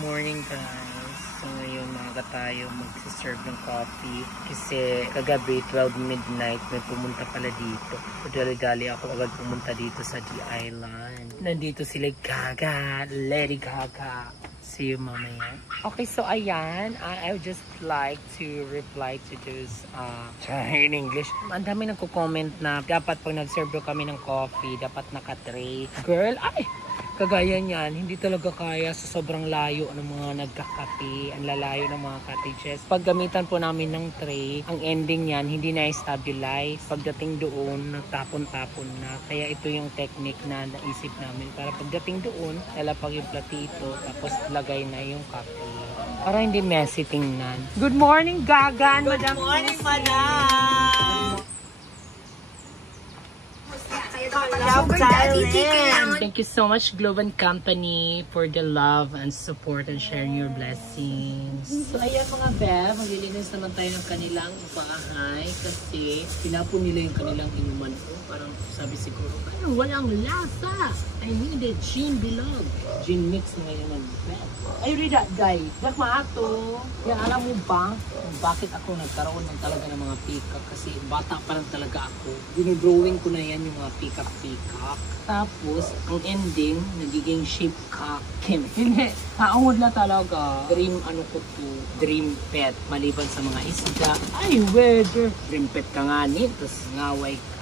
morning guys. So ngayon maaga tayo mag-serve ng coffee kasi kagabi 12 midnight may pumunta pala dito. Dali-dali ako agad pumunta dito sa The Island. Nandito sila Gaga, Lady Gaga. See you mamaya. Okay, so ayan, I would just like to reply to those in English. Ang dami nagko-comment na dapat pag nag-serve kami ng coffee, dapat naka-tray. Girl, ay! Kagaya niyan, hindi talaga kaya sa sobrang layo ng mga nagkakape, ang lalayo ng mga cottages. Pag gamitan po namin ng tray, ang ending niyan, hindi na-stabilize. Pagdating doon, nagtapon-tapon na. Kaya ito yung technique na naisip namin. Para pagdating doon, lalapag yung platito, tapos lagay na yung kape. Para hindi messy tingnan. Good morning, Gagan! Good morning, Madam! Thank you so much, Globe and Company, for the love and support and sharing your blessings. So ayan mga Bev, maglilinis naman tayo ng kanilang bahay kasi pinapon nila yung kanilang inuman ko. Parang sabi siguro, ano, walang lasa. I need a gin bilog. Gin mix na ngayon ng Bev. Ay, read that guy. Dak maato. Yan, alam mo ba bakit ako nagkaroon ng talaga ng mga peacock? Kasi bata pa lang talaga ako. Dinidrawing ko na yan yung mga peacock. Tapos, ang ending, nagiging sheepcock. Hindi, kaungod na talaga. Dream, ano ko to, dream pet. Maliban sa mga isda. Ay, weather. Dream pet ka nga ni, tapos ngaway ka.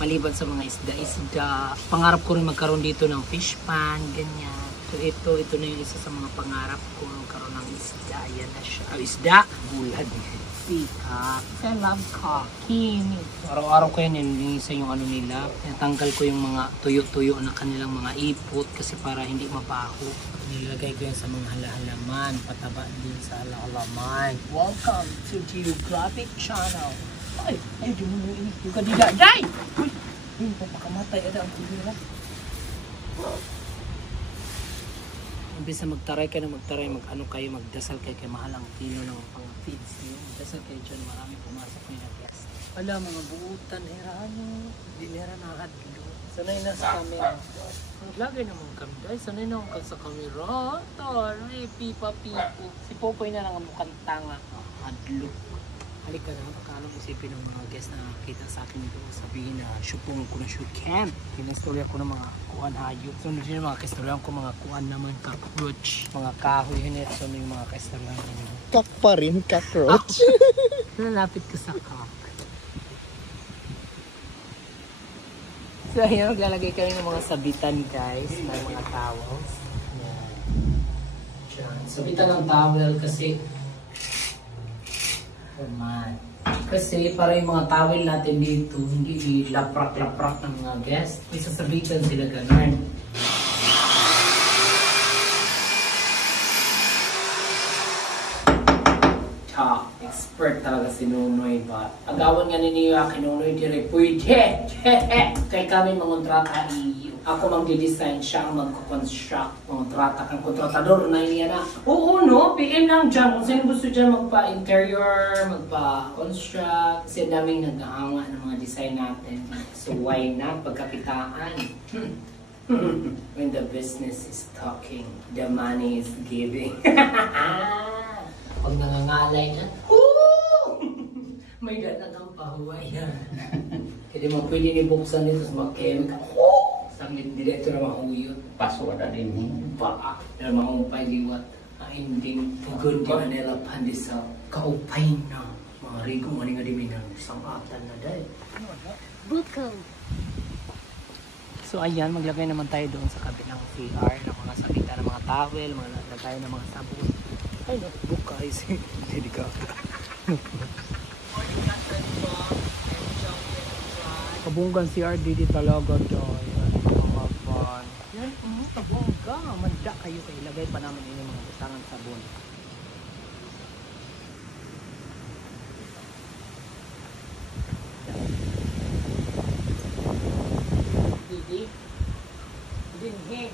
Maliban sa mga isda. Pangarap ko rin magkaroon dito ng fish pan, ganyan. So ito na yung isa sa mga pangarap ko, magkaroon ng isda. Ayan na siya. Isda, bulan. Peacock. I love cocking. Araw-araw ko yan, nilinisan yung ano nila. Natanggal ko yung mga tuyo-tuyo na kanilang mga ipot kasi para hindi mabaho. Nilagay ko yan sa mga halaman, pataba din sa halaman. Welcome to Geographic Channel. Ay, di mo nung yung kanila. Day! Uy! Uy, papakamatay. Ada ang tubira. Imbis na magtaray kayo na mag-ano kayo, magdasal kayo kay mahal ang kilo ng pang feeds niyo. Magdasal kayo dyan, marami pumasok niyo na guest. Wala, mga buutan, herano. Hindi nera na adlo. Sanay na sa camera. Lagay naman kami. Ay, sanay na ako sa camera. Taray, pipa-pipo. Si Popoy na lang ang mukhang tanga. Adlo. Halika na, akalong isipin ng mga guests na nakakita sa akin dito. Sabihin na, syupong ko na shoot camp. Kinastorya ko ng mga kuan hayop. So, din mga kastoryan ko, mga kuan naman, cockroach. Mga kahoy, hinit. So, yung mga kastoryan ko. Cock pa rin, cockroach. Nalapit ko sa cock. So, ayan, maglalagay kami ng mga sabitan, guys, ng mga towels. Ayan. Sabitan ng towel kasi kasi para yung mga towel natin dito, hindi laprak-laprak ng mga guests. May sasabitan sila ganun. Expert talaga si Nunoy ba? Agawan nga niya kinunoy dire, pwede! Kaya kami mangontrata iyo. Ako magdi-design, siya ang magko-construct. Mangontrata kang kontratador na niya na. Oo no, PM lang dyan. Kung sino gusto dyan magpa-interior, magpa-construct. Kasi daming nag-aanga ng mga design natin. So why not? Pagkakitaan. When the business is talking, the money is giving. Pag nangangalay na, may ganang ang pahuway na. Hindi mo pwede nibuksan dito sa mga chemical. Saglit diretso na mahuyot. Paso na din. Baka na mahumpay liwat. Ang ending good di Manila pandesal. Kaupay na. Mga rigong maning adiminang sangatan na dahil. Bukaw. So ayan, maglagay naman tayo doon sa kabilang CR ng mga sabitan ng mga towel, mga lagay ng mga sabon. Ay, nakabukay si Dedicata. Kabunggan si RDD talaga doon. Mga fan. Yan, kabungga. Manda kayo kayo. Ilagay pa namin yung mga butangan sabon. Didi? Dinhi.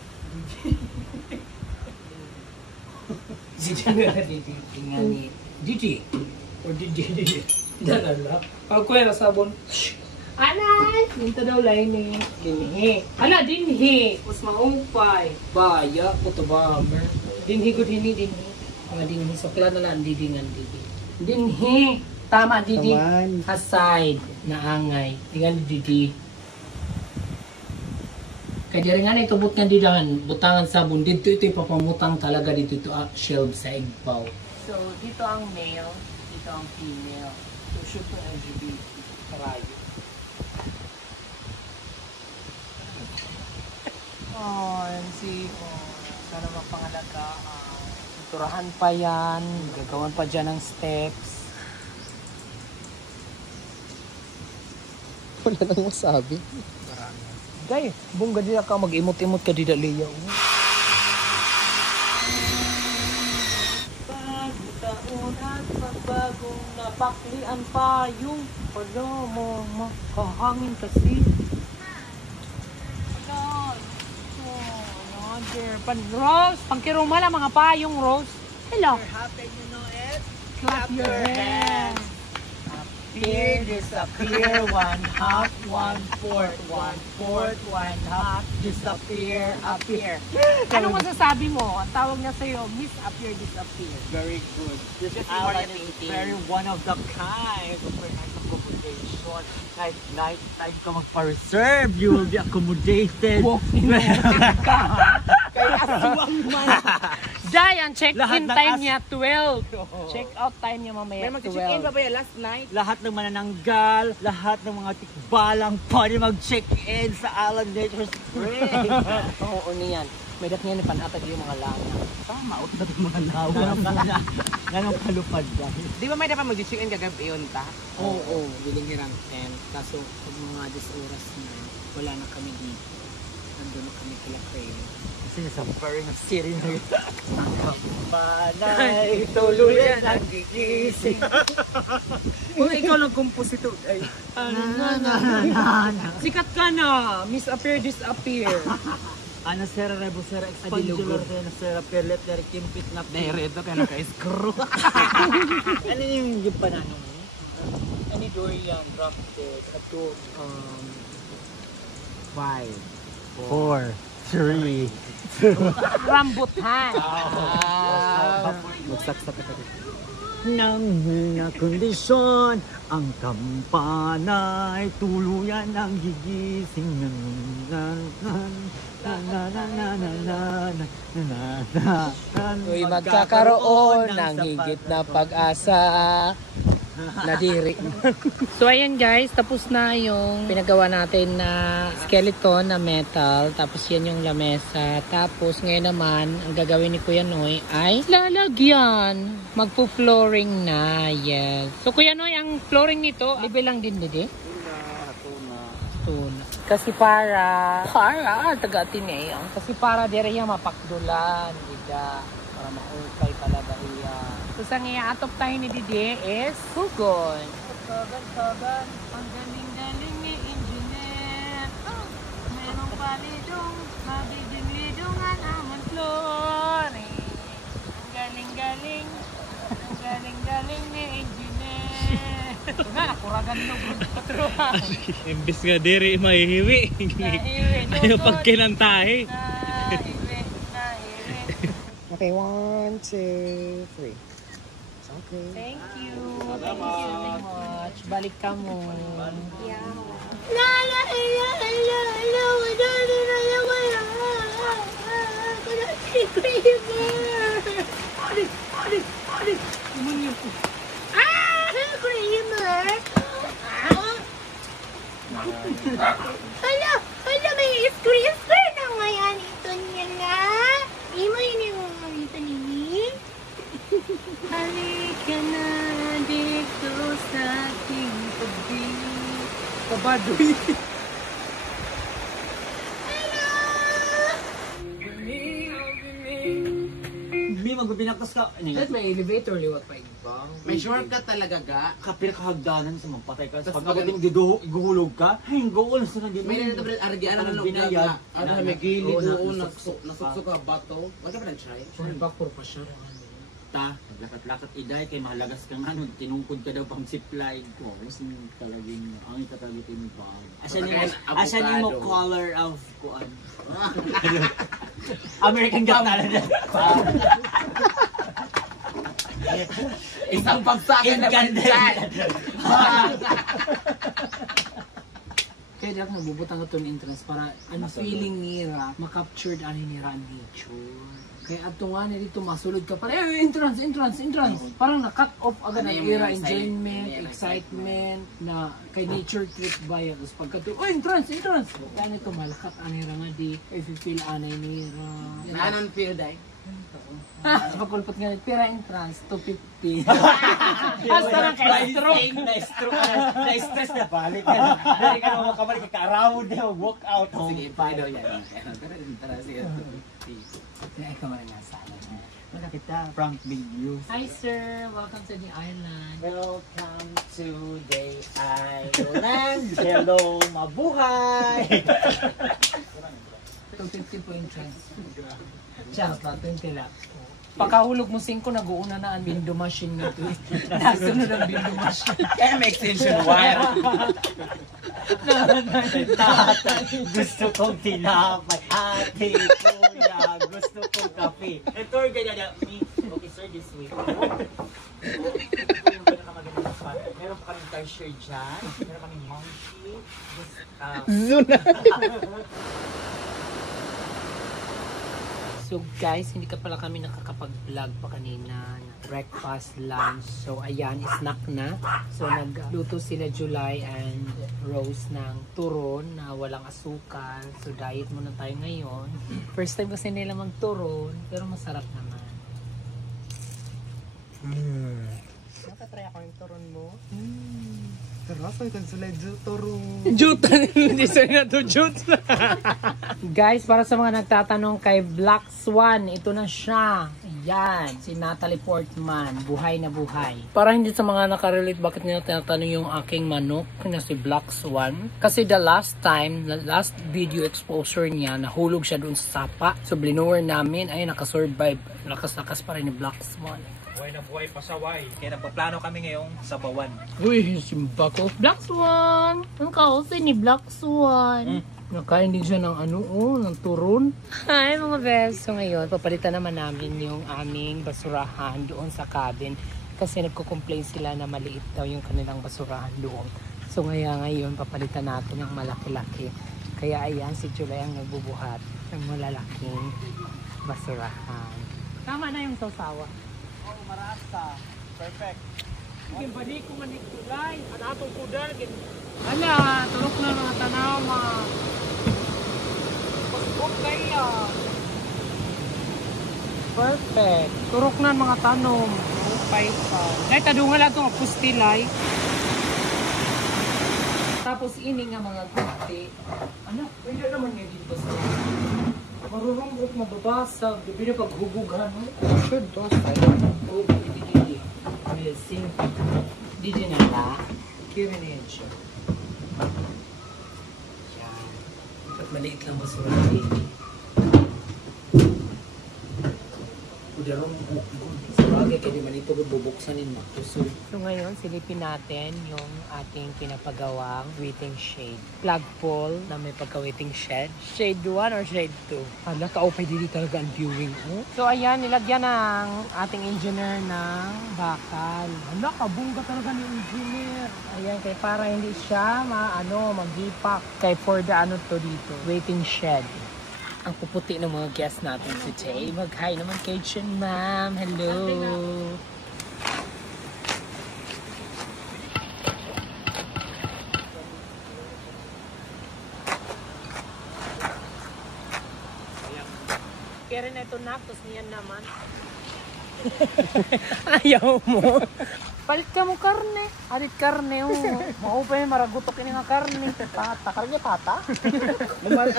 Didi. Or Didi. Dalala. Ako yung sabon. Anay! Minta daw lain eh. Dinhi. Ala, dinhi! Mas maumpay. Baya ko to ba, Dinhi good dinhi. Mga dinhi sukla na lang didingan didi. Dinhi. Tama didi. Taman. Aside na angay. Dingan didi. Kaya di rin nga na itubot nga didahan, butangan sabon, dito ito ipapamutang talaga dito ito shelf sa igpaw. So, dito ang male, dito ang female. So, shoot to LGBT, karayo. Oh, MC, sana mapangalagaan. Turahan pa yan, gagawan pa dyan ng steps. Wala nang masabi. Day, bungga dila ka, mag-imot-imot ka dida liyaw. Pagtaon at pagbagong napaklian pa yung pala mo makahangin kasi. Rose, pangkirumala mga payong Rose. Hello. Happy, you know it? Clap your hands. Appear, disappear, 1/2, 1/4, 1/4, 1/2, disappear, appear. Anong masasabi mo? Ang tawag niya sa'yo, Miss Appear, Disappear. Very good. This Alan Alan is is very one of the kind. Super nice accommodation. Kahit night time ka magpa-reserve, you will be accommodated. Kaya aswang man. Diane, check-in Lahat ng time niya 12. Check-out time niya mamaya May mag-check-in 12. ba ba last night? Lahat ng manananggal, lahat ng mga tikbalang pwede mag-check-in sa Alan Nature Spring. Oo, niyan. May dat niya ni panatag yung mga lana. Tama, out na yung mga lawa. Ganong kalupad dahil. Di ba may dapat mag-check-in kagabi yun ta? Oo, biling niya ng tent. Kaso, pag mga 10 oras na, wala na kami dito. Nandun na kami kila Crayon. Kasi nasa Baring City na yun. Panay, tuluyan ang gigising. Kung ikaw lang compose ito, ay. Sikat ka na! Miss Appear, Disappear. Ano sir, rebo sir, expandular sir, na sir, perlet, dari kimpit na peredo, kaya naka-screw. Ano yung panano mo? Ani Dorian, Rockford, Ato, 5, 4, 3. Rambutan. Magsaksak ka tayo. Nang hina kondisyon, ang kampanay, tuluyan ang gigising Uy, magkakaroon ng higit na pag-asa na diri. So ayan guys, tapos na yung pinagawa natin na skeleton na metal. Tapos yan yung lamesa. Tapos ngayon naman, ang gagawin ni Kuya Noy ay lalagyan. Magpo-flooring na. Yes. So Kuya Noy, ang flooring nito, libre lang din didi? Tuna. Kasi para taga-Ateneo. Kasi para dire yung mapakdulan, diga, para maukay talaga iya. So sa atop tayo ni Didi is Hugon. Hugon, ang galing-galing ni engineer. Merong palidong, mabiding-lidungan amon flooring. Ang galing-galing ni engineer. Nga, nakuragan mo patruhan. Imbis nga diri mahihiwi. Ayaw pagkinantahi. Naiwi. Okay, 1, 2, 3. Okay. Thank you. Thank you very much. Balik ka mo. Hala, may screen na ngayon ito niya nga. Imo yun yung mga ito niya. Halika na dito sa ating tabi. Kabadoy. Hindi, magbibinaktas ka. Dahil may elevator, liwat pa ibang. May shortcut talaga ga. Kapil kahagdanan sa magpatay ka. Tas Pag abating iguhulog ka, ay, gool sa nandito. May nito pa rin argian na lugar binayad. na. Ano na may gilid Oo, doon, nasuksok nasukso ka bato. Wala ka pa nag-try? Bakor pa siya. ta. Lakat-lakat iday kay mahalagas kang ano, tinungkod ka daw pang zipline ko. Kasi talagang ang ikatagutin mo pa. Asa ni mo color of kuan. American Got Talent. Isang pagsakin na bansan. Kaya dapat nabubutang ito ng entrance para ano feeling nira, makaptured ano nira ang nature. Kaya ato nga na dito masulod ka para entrance. Parang na-cut off agad ang era, enjoyment, excitement na kay nature trip ba yan. Tapos pagka entrance. Kaya nito malakat ang nira nga di, if you feel anay nira. Nanon feel day. Pagkulpot nga pera entrance, 250. Basta na kay stroke. Na-stress na balik ka. Dari ka naman makabalik ka around na walk out. Sige, paano yan? Tara, sige. Ay, kamara nga sana. Malapit na, Frank Videos. Hi sir, welcome to the island. Welcome to the island. Hello, mabuhay. 250 po entrance. Chance lang, 20 lang. Pagkahulog mo 5, nag-uuna na ang window machine nito. Nasunod ang window machine. Kaya may extension wire. Gusto kong tinapay. Ate, kuya, gusto kong kape. Tour guide na. Okay sir, this way. Meron pa kaming cashier dyan. Meron kaming monkey. Zuna. So guys, hindi ka pala kami nakakapag-vlog pa kanina. Breakfast, lunch. So ayan, snack na. So nagluto sila July and Rose ng turon na walang asukal. So diet muna tayo ngayon. First time kasi nila magturon, pero masarap naman. Nakatry ako yung turon mo. Terus ay kansulay toro. Jutan, hindi sa'yo na to jut. Guys, para sa mga nagtatanong kay Black Swan, ito na siya. Ayan, si Natalie Portman, buhay na buhay. Para hindi sa mga nakarelate, bakit nila tinatanong yung aking manok na si Black Swan? Kasi the last video exposure niya, nahulog siya doon sa sapa. So, blinuwer namin, ay nakasurvive. Lakas-lakas pa rin ni Black Swan. Buhay na buhay pa sa Y. Kaya nagpaplano kami ngayong sabawan. Uy, simba ko. Black Swan! Ang kausin ni Black Swan. Nakain din siya ng ng turon. Hi mga best! So ngayon, papalitan naman namin yung aming basurahan doon sa cabin. Kasi nagko-complain sila na maliit daw yung kanilang basurahan doon. So ngayon, papalitan natin ng malaki-laki. Kaya ayan, si July ang nagbubuhat ng malalaking basurahan. Tama na yung sasawa. Marasa. Perfect. Yung balik ko manik July. Ano atong kudal? Ala, tulok na mga tanawa. Pasbog kaya. Perfect. Turok na mga tanom. Upay pa. Dahil tadungan lang itong pustilay. Tapos ini nga mga kunti. Ano? Pwede naman nga dito sa marurungot na babasag. Gabi na paghubugan. Should toss tayo. Oh, hindi. Missing. Hindi na la. Kira na yan siya. Yan. Ba't maliit lang basura dito? Udarong sabagay, kaya di malito bubuksanin mo. So ngayon, silipin natin yung ating pinapagawang waiting shade. Plug pole na may pagka-waiting shed. Shade 1 or shade 2? Hala, kaupay dito talaga ang viewing. Oh. So ayan, nilagyan ng ating engineer ng bakal. Hala, kabungga talaga ni engineer. Ayan, kaya para hindi siya mag-hipak. Kaya for the dito, waiting shed. Ang puputi ng mga guests natin today. Mag-hi naman kay Chen, ma'am. Hello. Kaya rin ito na, tapos niyan naman. Ayaw mo. Palit ka mo karne. Alit karne mo. Maupay, maragutok ini nga karne. Pata. Karne pata?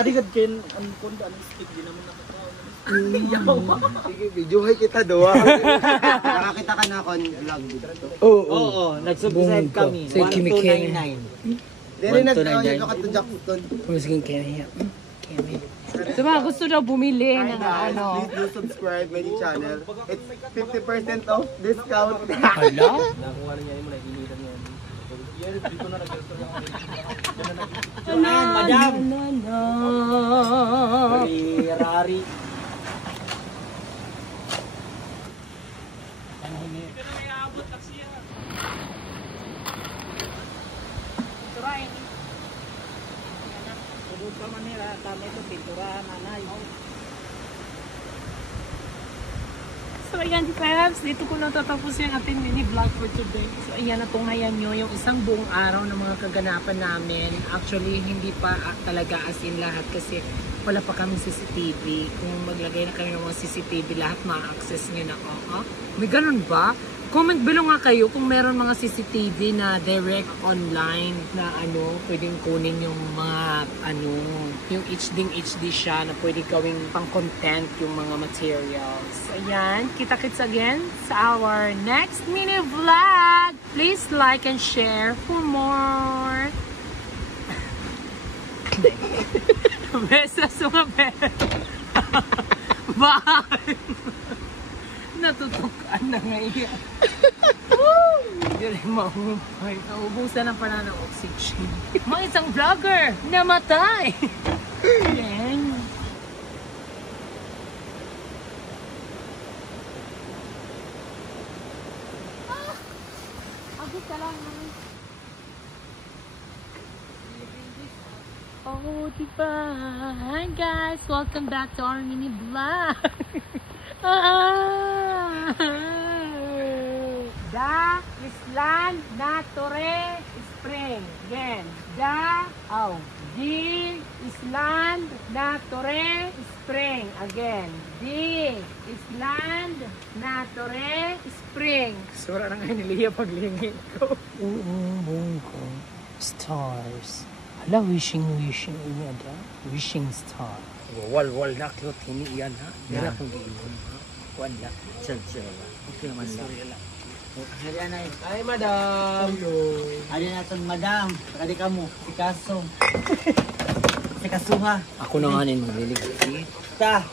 Adigad kayo ang kunda ng stick. Di naman nakatawa. Sige, videohay kita doa. Nakakita ka na ako vlog dito. Oo, nag-subscribe kami. 1299. Dere nagtawa ka to Jackson. Pumusingin kaya niya. Kaya niya. Sa mga gusto daw bumili ng ano. Please do subscribe my channel. It's 50% off discount. Hala? Ayan, madam. La. Rari. So ayan Peps, dito ko natatapos yung ating mini vlog for today. So ayan, natungayan nyo yung isang buong araw ng mga kaganapan namin. Actually, hindi pa talaga as in lahat kasi wala pa kami CCTV. Kung maglagay na kami ng mga CCTV, lahat ma-access nyo na. May ganun ba? Comment below nga kayo kung meron mga CCTV na direct online na ano, pwedeng kunin yung mga ano, yung HD siya na pwede gawing pang content yung mga materials. Ayan, kita-kits again sa our next mini vlog. Please like and share for more. Beses mga beses. Bye! Natutukan na ngayon. Hindi rin mahupay. Naubusan na pala ng oxygen. Mga isang vlogger, namatay! Yan. Agos ka lang. Oh, diba? Hi guys! Welcome back to our mini vlog. Da Island Nature Spring. Again. Di Island Nature Spring. Again. Di Island Nature Spring. Sura na nga niliya paglingin ko. Ko. Stars. Hala, wishing ini ada. Wishing star. Wal na cute ini yan ha. Dira kung giingon ha. Kuan na. Chill. Okay man lang. Harian ay. Ay, madam. Harian natin, madam. Kadi ka mo. Si Kaso. Si Kasuha. Ako na nga nin maglilig. Ta.